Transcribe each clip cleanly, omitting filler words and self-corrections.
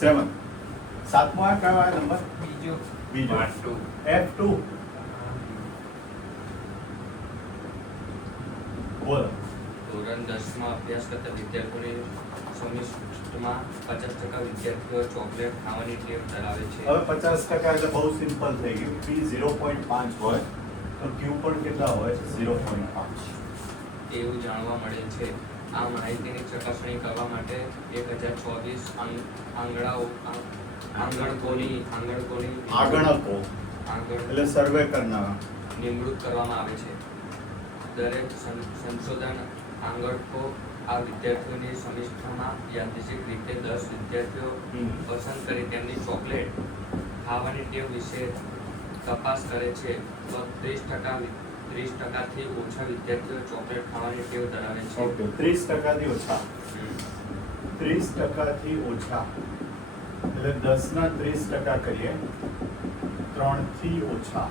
7 સાતમો આ કયો આ નંબર બીજો બીજો Part two. F2 બોલો ધોરણ 10 માં અભ્યાસ કરતા વિદ્યાર્થીઓની સમિષ્ટમાં 50% વિદ્યાર્થીઓ ચોકલેટ ખાવાની ટેવ ધરાવે છે. હવે 50% એટલે બહુ સિમ્પલ થઈ ગયું P 0.5 હોય તો Q પણ કેટલા હોય 0.5 એવું જાણવા મળે છે. આ માહિતીની ચકાસણી કરવા માટે 1024 આંગણકોની આગણકો એટલે સર્વે કરનારા નિમણૂક કરવામાં આવે છે. દરેક સંશોધન આંગણકો આ વિદ્યાર્થીઓની સમિષ્ટમાં યાદચ્છિક રીતે 10 વિદ્યાર્થીઓ પસંદ કરી તેમની ચોકલેટ ખાવાની ટેવ વિશે તપાસ કરે છે. તો 30% થી ઓછા વિદ્યાર્થીઓ ચોકલેટ ખાવાની ટેવ ધરાવે છે. ઓકે 30% થી ઓછા 30% થી ઓછા એટલે 10 ના 30% કરીએ 3 થી ઓછા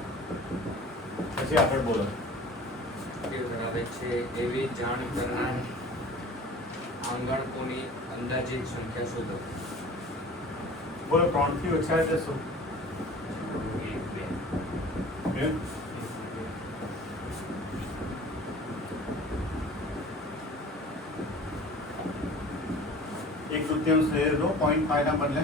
પછી આગળ બોલો ટેવ ધરાવે છે એવી જાણ કરનાર આંગણકોની અંદાજિત સંખ્યા શોધો. બોલો 3 થી ઓછા એટલે શું બે? એક દુત્યાંશ લઈ લો 0.5 ના બદલે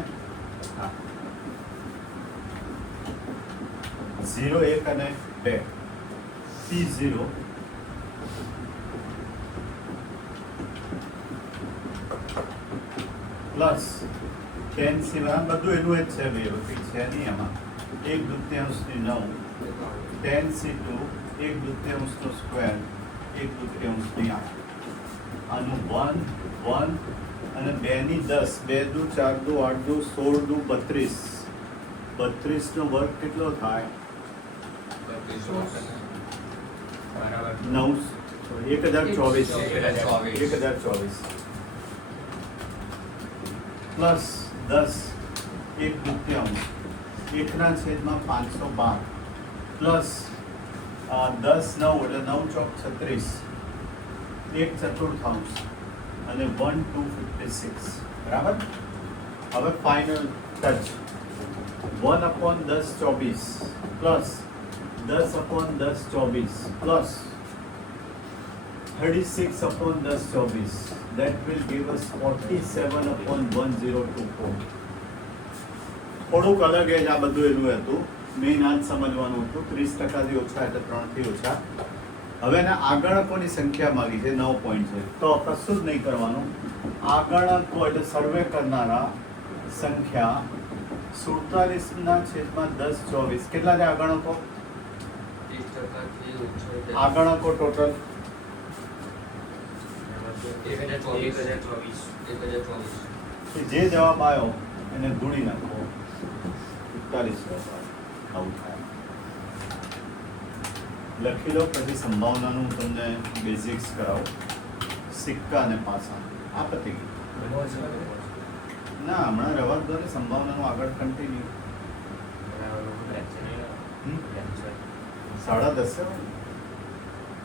0 1 અને 2 P0 પ્લસ 10 સિવાય બધું એનું જ છે ભાઈ કંઈ છે નહીં એમાં 1 દુત્યાંશની 9 10C2 1 દુત્યાંશનો સ્ક્વેર 1 દુત્યાંશની 8 આનું 1 1 અને 2 ની 10 2 દુ 4 દુ 8 દુ 16 દુ 32 32 નો વર્ગ કેટલો થાય 9 1024 પ્લસ 10 1 દુત્યાંશ 1 ના છેદમાં 512 પ્લસ 10 9 એટલે 9 ચોક 36 1 ચતુર્થાંશ અને 1 256 બરાબર. હવે final touch 1/10 24 plus 10/10 24 plus 36/10 24 that will give us 47/1024. થોડુંક અલગ જ આ બધું એનું હતું મેઇન આ જ સમજવાનું હતું 30% થી ઓછા એટલે 3 થી ઓછા. હવે એના આગણકોની સંખ્યા માંગી છે 9 પોઈન્ટ છે તો કશું જ નહીં કરવાનું આગણકો એટલે સર્વે કરનારા સંખ્યા 47/10 24 કેટલા છે આગણકો 30% થી ઓછા આગણકો ટોટલ 1024 જે જવાબ આવ્યો એને ગુણી નાખો 41 આવું થાય. લખી લો પછી સંભાવનાનું તમને બેઝિક્સ કરાવો સિક્કા અને પાસા આ પતી ગયું. ના હમણાં રવા દો ને સંભાવનાનું આગળ કન્ટિન્યુ 10:30 છે